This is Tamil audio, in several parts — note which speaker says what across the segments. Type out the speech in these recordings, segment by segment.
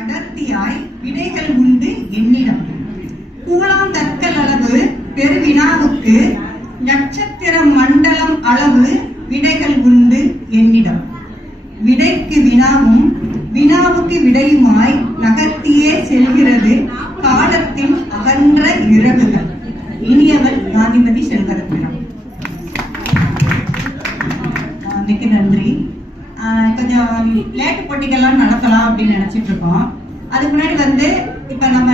Speaker 1: அடர்த்தியாய் விடைகள் உண்டு என்னிடம். கூழாங்கற்கள் அளவு பெருவினாவுக்கு நட்சத்திர மண்டலம் அளவு விடைகள் உண்டு என்னிடம். விடைக்கு வினாவும் வினாவுக்கு விடையுமாய் நகர்த்தியே செல்கிறது விளையாட்டு போட்டிகள்லாம் நடத்தலாம் அப்படின்னு நினைச்சிட்டு இருக்கோம். அதுக்கு முன்னாடி வந்து இப்ப நம்ம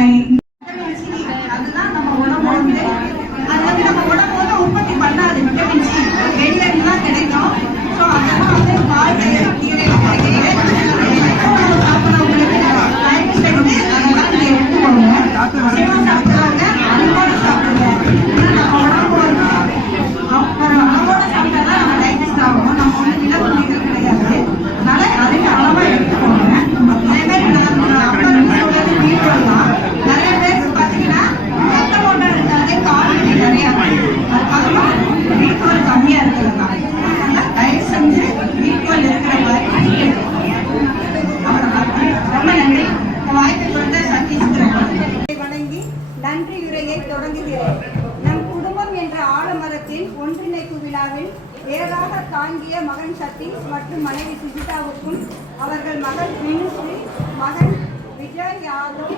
Speaker 2: விழாவில் தாங்கிய மகன் சதீஷ் மற்றும் மனைவி சுஜிதாவுக்கும் அவர்கள் மகள் மினுஸ்ரீ மகன் விஜய் யாதவ்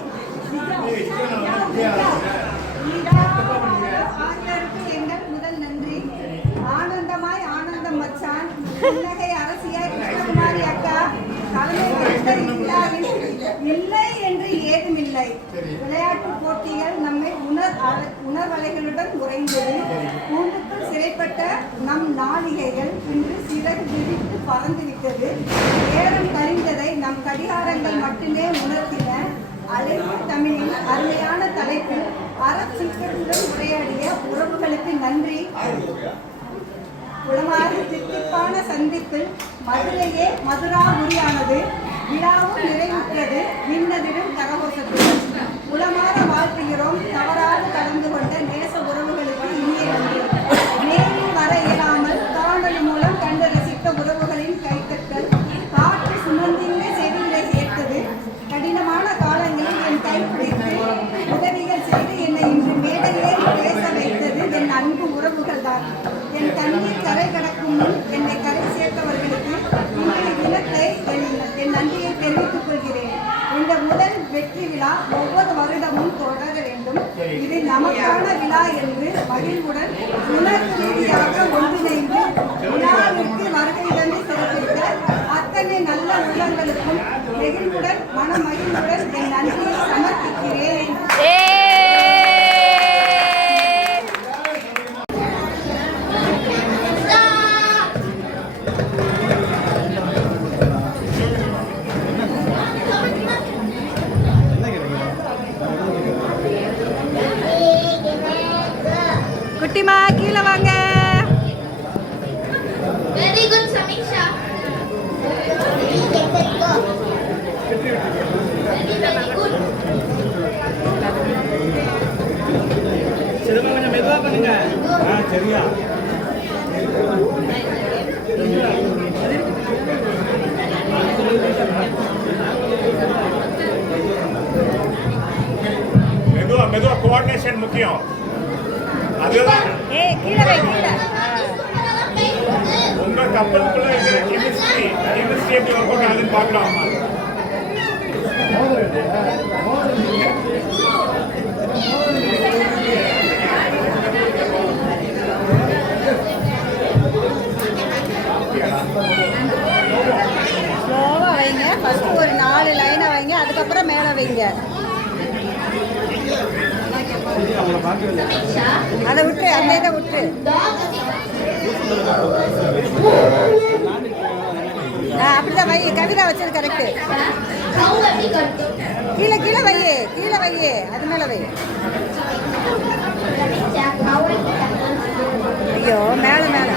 Speaker 2: ஆகியோருக்கு எங்கள் முதல் நன்றி. ஆனந்தமாய் ஆனந்தம் மச்சான். புன்னகை அரசியாய் கிருஷ்ணகுமாரி அக்கா தலைமை இல்லை என்று ஏதுமில்லை. விளையாட்டு போட்டிகள் உணர்வலைகளுடன் உறைந்தது. கூண்டுக்குள் சிறைப்பட்ட நம் நாளிகைகள் இன்று சிறகு விரித்து பறந்துவிட்டது. நேரம் கழிந்ததை நம் கடிகாரங்கள் மட்டுமே உணர்த்தின. அழைப்பு தமிழின் அருமையான தலைப்பில் அறச்சிக்கலுடன் உரையாடிய உறவுகளுக்கு நன்றி. உளமாறு தித்திப்பான சந்திப்பில் மதுரையே மதுராபுரியானது. விழாவும் நிறைவுற்ற என் நன்றியை தெரிவித்துக் கொள்கிறேன். இந்த முதல் வெற்றி விழா ஒவ்வொரு வருடமும் தொடர வேண்டும். இது நமக்கான விழா என்று மகிழ்வுடன் உணர்வு ரீதியாக ஒன்றிணைந்து விழாவிற்கு வருகை தந்து சிறப்பித்த அத்தனை நல்ல உள்ளங்களுக்கும் நெகிழ்வுடன் மன மகிழ்வுடன் என் நன்றியை சமர்ப்பிக்கிறேன்.
Speaker 3: குட்டிமா கீழே வாங்க
Speaker 4: Very good, Samisha. Very good.
Speaker 5: Chidambaram கொஞ்சம் மெதுவா பண்ணுங்க ஆ சரியா
Speaker 6: மெதுவா மெதுவா கோஆர்டினேஷன் முக்கியம் அதுதான்
Speaker 3: ஏய் கீழே வை கீழே
Speaker 6: உங்க கப்பலுக்குள்ள இருக்கிற கெமிஸ்ட்ரி கெமிஸ்ட்ரி எப்படி ஒர்க் அவுட் ஆகுதுன்னு பார்க்கலாம்?
Speaker 2: ஸ்லோவாக வைங்க. ஃபஸ்ட்டு ஒரு நாலு லைனை வைங்க. அதுக்கப்புறம் மேலே வைங்க. அதை விட்டு அந்த இதை விட்டு. ஆ அப்படிதான் வை கவிதா வச்சது கரெக்டு கீழே கீழே வை கீழே வை அது மேலே வை.
Speaker 4: ஐயோ மேலே
Speaker 2: மேல.